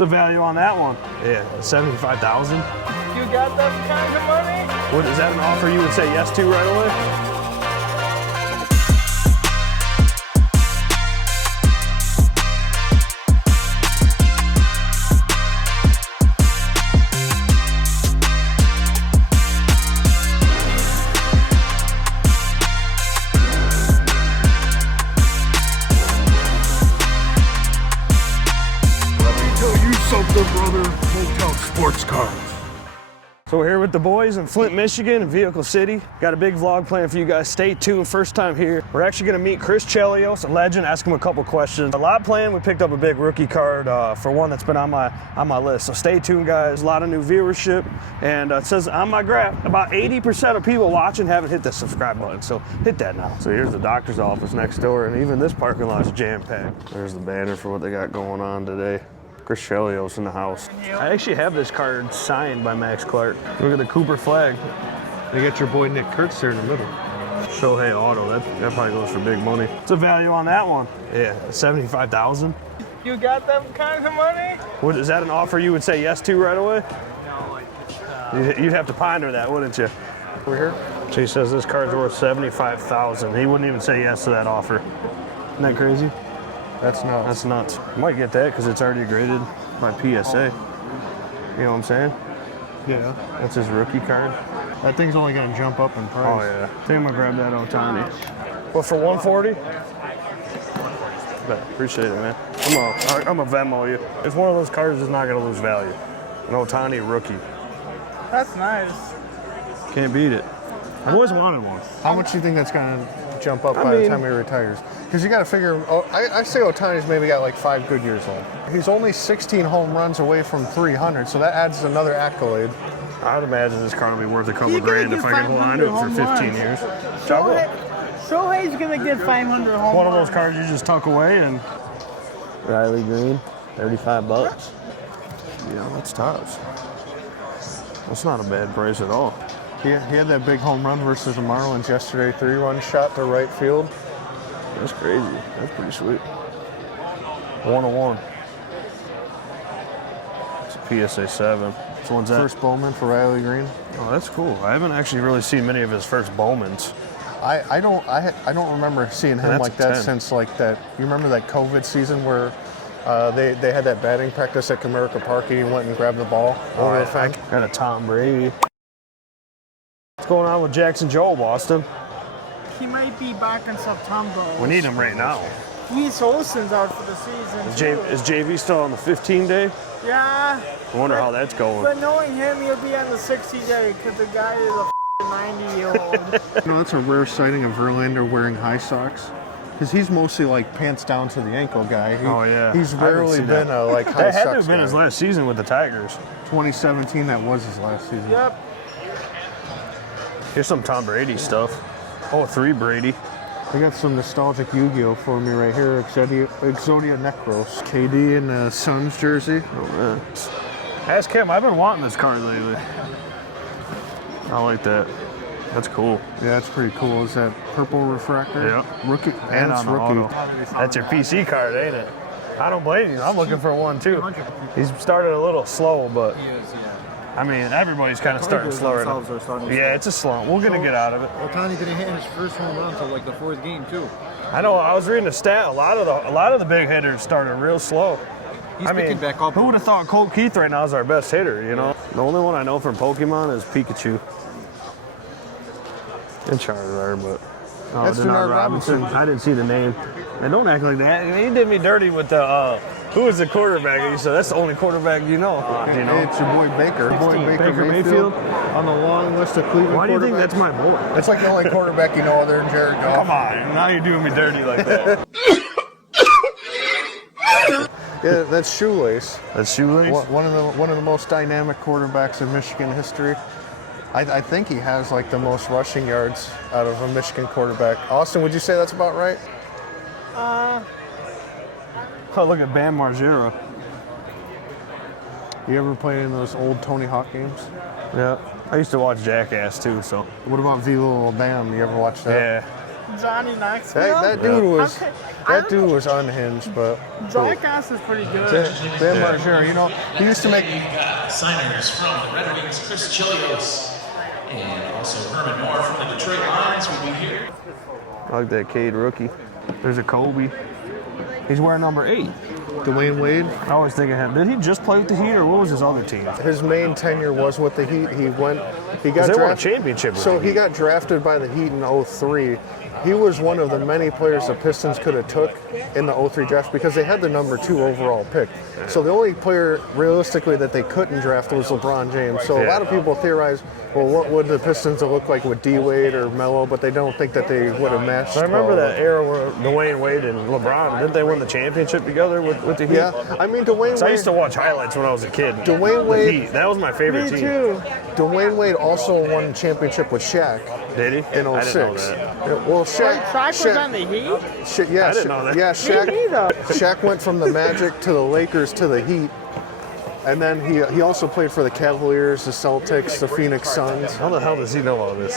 What's the value on that one? Yeah, 75,000. You got that kind of money? What, is that an offer you would say yes to right away? Something, brother. Hotel Sports Cars. So we're here with the boys in Flint, Michigan, in Vehicle City. Got a big vlog planned for you guys. Stay tuned. First time here. We're actually going to meet Chris Chelios, a legend, ask him a couple questions. A lot planned. We picked up a big rookie card for one that's been on my list. So stay tuned, guys. A lot of new viewership. And it says on my graph, about 80% of people watching haven't hit the subscribe button. So hit that now. So here's the doctor's office next door, and even this parking lot is jam-packed. There's the banner for what they got going on today. Chris Chelios in the house. I actually have this card signed by Max Clark. Look at the Cooper flag. They got your boy Nick Kurtz there in the middle. Shohei Auto, that probably goes for big money. What's the value on that one? Yeah, 75,000. You got that kind of money? What, is that an offer you would say yes to right away? No, You'd have to ponder that, wouldn't you? We're here. So he says this card's worth 75,000. He wouldn't even say yes to that offer. Isn't that crazy? That's nuts. That's nuts. You might get that because it's already graded by PSA. You know what I'm saying? Yeah. That's his rookie card. That thing's only going to jump up in price. Oh, yeah. I think I'm going to grab that Otani. What, for 140? Appreciate it, man. I'm a Venmo you. It's one of those cards that's not going to lose value. An Otani rookie. that's nice. Can't beat it. I've always wanted one. How much do you think that's going to jump up by the time he retires? Because you got to figure, I say Otani's maybe got like 5 good years old. He's only 16 home runs away from 300, so that adds another accolade. I'd imagine this card will be worth a couple grand if I can hold on to it for 15 years. Shohei's going to get 500 home One of those cards you just tuck away and... Riley Green, 35 bucks. Yeah, that's tops. That's not a bad price at all. He had that big home run versus the Marlins yesterday, 3-run shot to right field. That's crazy. That's pretty sweet. 101. It's a PSA 7. Which one's that? First Bowman for Riley Green. Oh, that's cool. I haven't actually really seen many of his first Bowmans. I don't remember seeing him like that since like that. You remember that COVID season where they had that batting practice at Comerica Park and he went and grabbed the ball over the fence? Got a Tom Brady. What's going on with Jackson Joe, Boston? He might be back in September. We need him right now. Reese Olsen's out for the season. Is JV still on the 15-day? Yeah. I wonder how that's going. But knowing him, he'll be on the 60-day because the guy is a 90-year-old. You know, that's a rare sighting of Verlander wearing high socks. Because he's mostly like pants down to the ankle guy. Oh, yeah. He's rarely been a like high that had socks to have been guy. his last season with the Tigers. 2017, that was his last season. Yep. Here's some Tom Brady stuff. Oh, 3 Brady. I got some nostalgic Yu-Gi-Oh for me right here. Exodia Necros. KD in the Suns jersey. Oh, man. Ask him. I've been wanting this card lately. I like that. That's cool. Yeah, that's pretty cool. Is that purple refractor? Yeah. Rookie. And it's on the rookie. auto. That's your PC card, ain't it? I don't blame you. I'm looking for one, too. He's started a little slow, but... He is, yeah. I mean, everybody's kind of starting slower. Yeah, it's a slump. We're gonna get out of it. Otani didn't hit his first home run until like the 4th game too. I know. I was reading a stat. A lot of the big hitters started real slow. He's picking back up. Who would have thought Colt Keith right now is our best hitter? You know, the only one I know from Pokemon is Pikachu and Charizard, but That's Denard Robinson. I didn't see the name. And don't act like that. He did me dirty with the. Who was the quarterback? He said, that's the only quarterback you know. You know? It's your boy Baker. Baker Mayfield. On the long list of Cleveland Why do you think quarterbacks. that's my boy? It's like the only quarterback you know other than Jared Goff. Come on, now you're doing me dirty like that. Yeah, that's Shoelace. That's Shoelace? One of the most dynamic quarterbacks in Michigan history. I think he has like the most rushing yards out of a Michigan quarterback. Austin, would you say that's about right? Oh, look at Bam Margera. You ever played in those old Tony Hawk games? Yeah. I used to watch Jackass too, so. What about V Little Bam? You ever watch that? Yeah. Johnny Knoxville. That dude was. That dude was unhinged, but Jackass is pretty good. Ben Margera, you know, he used to make. Signers from the Red Wings, Chris Chelios, and also Herman Moore from the Detroit Lions will be here. I like that Cade rookie. There's a Kobe. He's wearing number 8. Dwayne Wade. I always think of him. Did he just play with the Heat, or what was his other team? His main tenure was with the Heat. He got They won a drafted. championship with So the he Heat. got drafted by the Heat in 03. He was one of the many players the Pistons could have took in the 03 draft because they had the number 2 overall pick. So the only player realistically that they couldn't draft was LeBron James. So a lot of people theorize, well, what would the Pistons have looked like with D Wade or Melo? But they don't think that they would have matched. I remember well. that era where Dwayne Wade and LeBron, didn't they win the championship together with the Heat? Yeah, I mean Dwayne So I Wade. used to watch highlights when I was a kid. Dwayne The Wade- Heat. That was my favorite Me team. too. Dwayne Wade also won the championship with Shaq Did he? in I didn't know 06. that. Yeah, well, Shaq. Shaq was on the Heat? Yeah, I didn't know that. Yeah, Shaq. Me neither. Shaq went from the Magic to the Lakers to the Heat, and then he also played for the Cavaliers, the Celtics, the Phoenix Suns. How the hell does he know all this?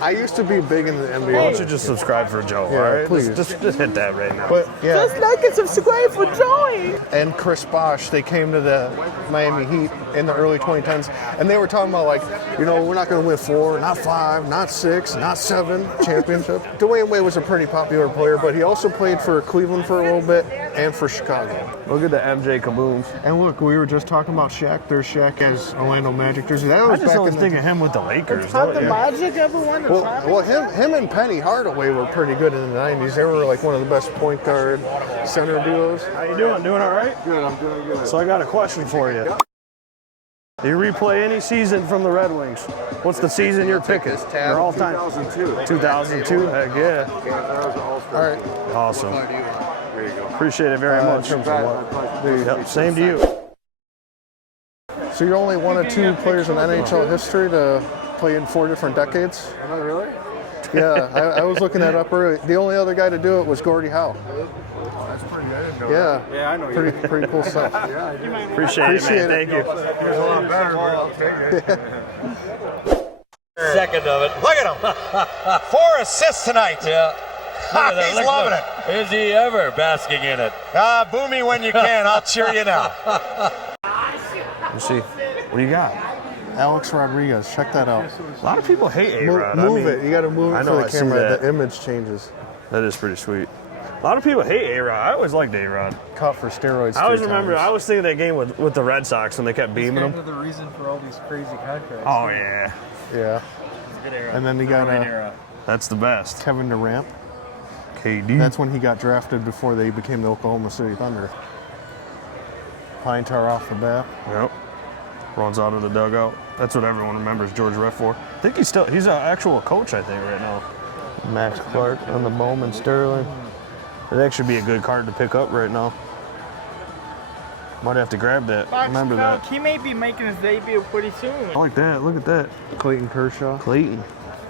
I used to be big in the NBA. Why don't you just subscribe for Joe, Yeah, all right? please. Just hit that right now. But yeah, Just like and subscribe for Joey. and Chris Bosh, they came to the Miami Heat in the early 2010s, and they were talking about like, you know, we're not going to win 4, not 5, not 6, not 7 championship. Dwayne Wade was a pretty popular player, but he also played for Cleveland for a little bit and for Chicago. Look at the MJ kabooms. And look, we were just talking about Shaq. There's Shaq as Orlando Magic jersey. That was I just back always in think the of him with the Lakers. Have don't the you? Magic ever won the well, championship? him and Penny Hardaway were pretty good in the 90s. They were like one of the best point guard center duos. How you doing? Doing all right? Good, I'm doing good. So I got a question for you. Do you replay any season from the Red Wings? What's the season you're picking? Your all-time? 2002. 2002? Heck yeah. All right. Awesome. Appreciate it very much. Yep, same to you. So you're only one of 2 players in NHL history to play in 4 different decades? Am I really? Yeah, I was looking that up earlier. The only other guy to do it was Gordie Howe. That's pretty good. I didn't know Yeah. Yeah, I know. Pretty cool stuff. Appreciate it, man. Thank you. It was a lot better, but I'll take it. Second of it. Look at him. 4 assists tonight. Yeah. He's loving it. Is he ever basking in it? Boo me when you can. I'll cheer you now. Let's see. What do you got? Alex Rodriguez, check that out. A lot of people hate A-Rod. Move it. You got to move I it know, for I the see camera. that. The image changes. That is pretty sweet. A lot of people hate A-Rod. I always liked A-Rod. Caught for steroids. I always 3 remember, I times. was thinking that game with the Red Sox when they kept beaming Kind them. of the reason for all these crazy contracts. Oh, yeah. Yeah. Good era. And then you got Good era. That's the best. Kevin Durant. KD. That's when he got drafted before they became the Oklahoma City Thunder. Pine tar off the bat. Yep. Runs out of the dugout. That's what everyone remembers George Ref for. I think he's an actual coach, I think, right now. Max Clark on the Bowman Sterling. It'd actually be a good card to pick up right now. Might have to grab that. Remember that. He may be making his debut pretty soon. I like that. Look at that. Clayton Kershaw. Clayton.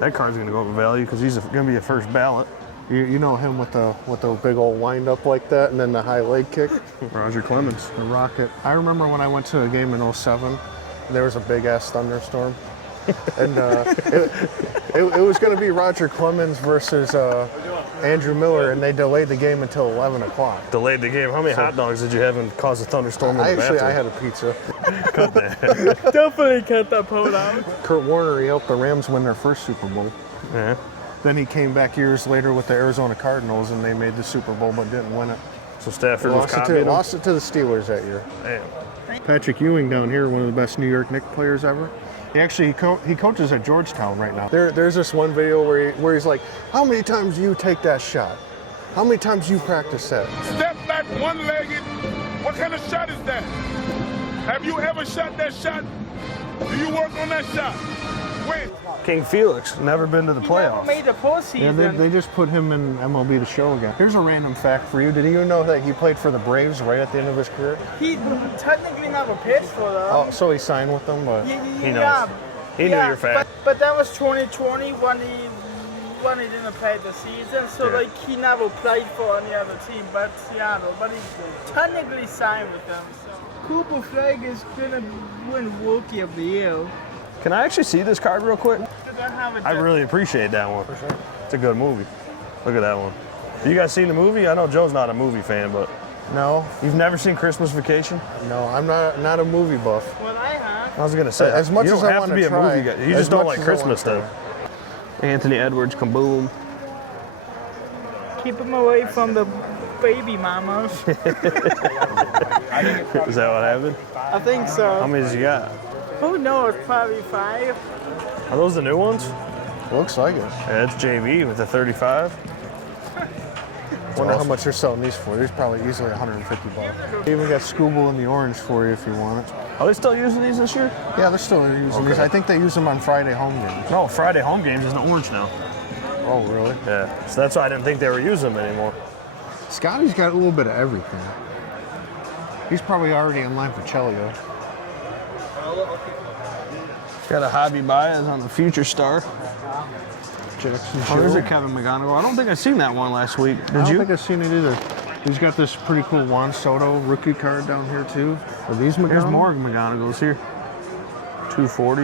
That card's gonna go up in value because he's gonna be a first ballot. You know him with the big old wind up like that and then the high leg kick. Roger Clemens. The rocket. I remember when I went to a game in 07, there was a big ass thunderstorm. And it was going to be Roger Clemens versus Andrew Miller, and they delayed the game until 11 o'clock. Delayed the game. How many hot dogs did you have and cause a thunderstorm in the Actually, I bathroom? had a pizza. Cut that. Definitely cut that part out. Kurt Warner, he helped the Rams win their first Super Bowl. Yeah. Then he came back years later with the Arizona Cardinals, and they made the Super Bowl but didn't win it. So Stafford was Lost it to the Steelers that year. Damn. Patrick Ewing down here, one of the best New York Knicks players ever. He coaches at Georgetown right now. There's this one video where he's like, how many times do you take that shot? How many times do you practice that? Step back one-legged. What kind of shot is that? Have you ever shot that shot? Do you work on that shot? When? King Felix, never been to the playoffs. Made the postseason. Yeah, they just put him in MLB The Show again. Here's a random fact for you. Did you know that he played for the Braves right at the end of his career? He technically never pitched for them. Oh, so he signed with them, but He knows. He knew your fact. But that was 2020 when he didn't play the season, so Yeah. like he never played for any other team but Seattle. But he technically signed with them. So Cooper Flag is gonna win Rookie of the Year. Can I actually see this card real quick? They don't have a I really appreciate that one. It's a good movie. Look at that one. You guys seen the movie? I know Joe's not a movie fan, but No, you've never seen Christmas Vacation? no, I'm not a movie buff. What I have. I was gonna say, As much you as don't I have want to be to a try, movie guy. You as just don't much like as I wanna Christmas try. stuff. Anthony Edwards, kaboom. Keep him away from the baby mamas. Is that what happened? I think so. How many does you got? Who knows? Probably 5. Are those the new ones? Looks like it. Yeah, it's JV with the 35. Wonder how much they're selling these for. These probably easily 150 bucks. They even got Scooble in the orange for you if you want it. Are they still using these this year? Yeah, they're still using these. I think they use them on Friday home games. No, Friday home games is the orange now. Oh, really? Yeah, so that's why I didn't think they were using them anymore. Scotty's got a little bit of everything. He's probably already in line for Chelio. Got a hobby bias on the future star. Jackson Oh, there's a Show. Kevin McGonigal. I don't think I seen that one last week. I Did don't you? think I've seen it either. He's got this pretty cool Juan Soto rookie card down here too. Are these McGonigal? There's more McGonigals here. 240.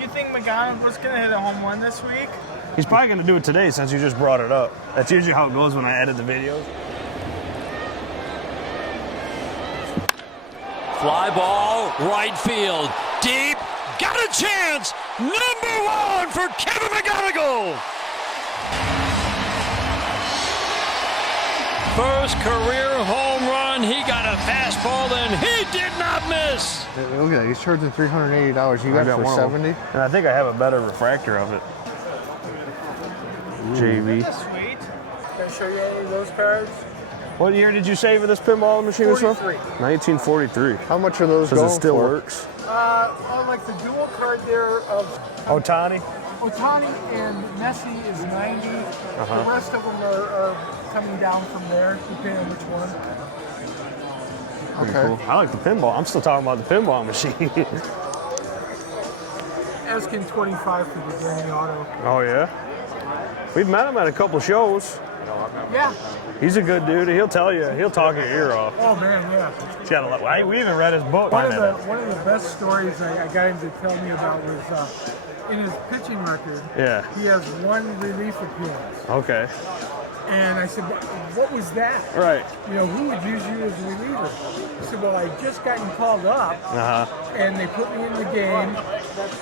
You think McGonigal's gonna hit a home run this week? He's probably going to do it today since you just brought it up. That's usually how it goes when I edit the videos. Fly ball, right field, deep, got a chance. Number 1 for Kevin McGonigal. First career home run. He got a fastball and he did not miss. Look at that. He's charging $380. You got it for one of them. $70. And I think I have a better refractor of it. JV. Sweet. Can I show you any of those cards? What year did you say for this pinball machine was from? 43. 1943. How much are those Does going it still for? works? Well, like the dual card there of Otani? Otani and Messi is 90. The rest of them are coming down from there, depending on which one. Pretty Okay. cool. I like the pinball. I'm still talking about the pinball machine. Asking 25 for the Gurney Auto. Oh, yeah? We've met him at a couple shows. Yeah. He's a good dude. He'll tell you. He'll talk your ear off. Oh man, yeah. He's got a lot. We even read his book. One of the best stories I got him to tell me about was in his pitching record. Yeah. He has 1 relief appearance. Okay. And I said, what was that? Right. You know, who would use you as a reliever? He said, well, I just gotten called up, and they put me in the game,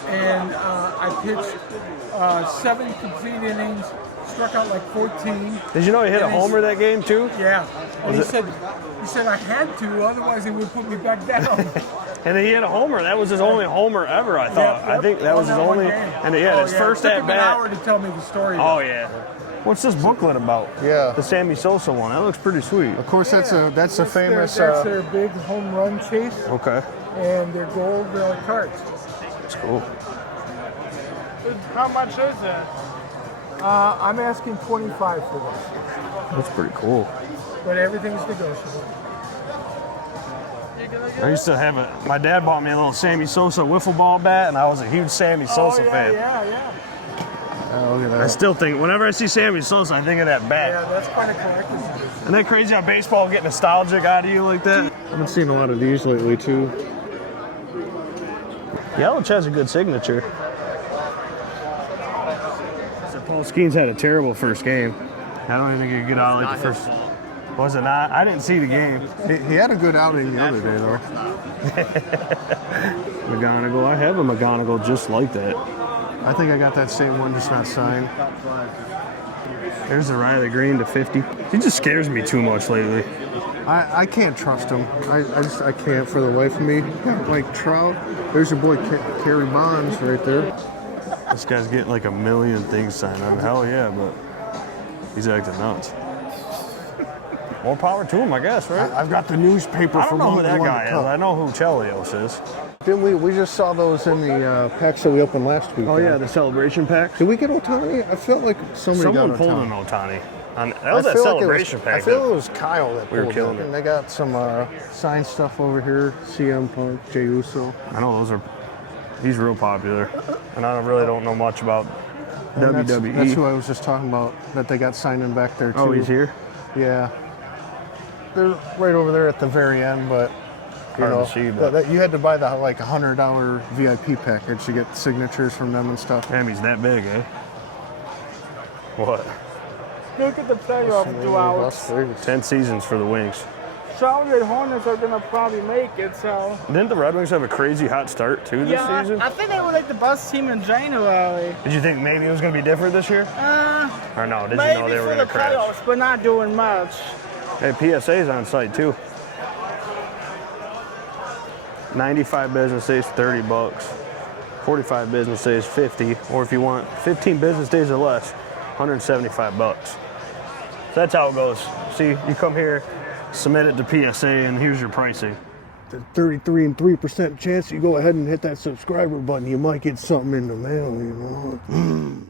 and I pitched 7 complete innings, struck out like 14. Did you know he hit a homer that game too? Yeah. And he said I had to, otherwise they would put me back down. And he hit a homer. That was his only homer ever, I thought. Yep. I think that was his only. And he had his first It took at him an bat. hour to tell me the story. Oh yeah. What's this booklet about? Yeah. The Sammy Sosa one. That looks pretty sweet. Of course, that's a famous. That's their big home run chase, Okay. and their gold cards. That's cool. How much is that? I'm asking 25 for this, That's pretty cool. but everything's negotiable. I used to have my dad bought me a little Sammy Sosa wiffle ball bat, and I was a huge Sammy Sosa fan. Yeah. Oh, look at that. I still think, whenever I see Sammy Sosa, I think of that bat. Yeah, that's kind of collector's edition. Isn't that crazy how baseball will get nostalgic out of you like that? I've been seeing a lot of these lately too. Yelich has a good signature. So Paul Skeens had a terrible first game. I don't even think he could get out like the first. Was it not? I didn't see the game. He had a good outing the other day though. McGonigal. I have a McGonigal just like that. I think I got that same one, just not signed. There's the Riley Green to 50. He just scares me too much lately. I can't trust him. I can't for the life of me. Like Trout, there's your boy Kerry Bonds right there. This guy's getting like a million things signed. I mean, hell yeah, but he's acting nuts. More power to him, I guess, right? I've got the newspaper. I don't from know who one that to guy is. cut. I know who Chelios is. Didn't we just saw those in the packs that we opened last week? Oh yeah, the celebration pack. Did we get Otani? I felt like Someone got pulled Ohtani. an Otani. That was I that feel celebration like pack. I feel it was Kyle that We were pulled killing it. it. And they got some signed stuff over here. CM Punk, Jey Uso. I know those are. He's real popular, and I really don't know much about And WWE. That's who I was just talking about. That they got signed in back there too. Oh, he's here. Yeah. They're right over there at the very end, but you Hard know, to see, but- you had to buy the like $100 VIP package to get signatures from them and stuff. Damn, he's that big, eh? What? Look at the playoff duels. 10 seasons for the Wings. Charlotte Hornets are gonna probably make it. So. Didn't the Red Wings have a crazy hot start too this season? I think they were like the best team in January. Did you think maybe it was going to be different this year? Or no? Did you Maybe know they were for going to the crash? playoffs, but not doing much. Hey, PSA's on site too. 95 business days, $30. 45 business days, 50. Or if you want 15 business days or less, $175. So that's how it goes. See, you come here, submit it to PSA, and here's your pricing. The 33 and 3% chance you go ahead and hit that subscriber button, you might get something in the mail, you know.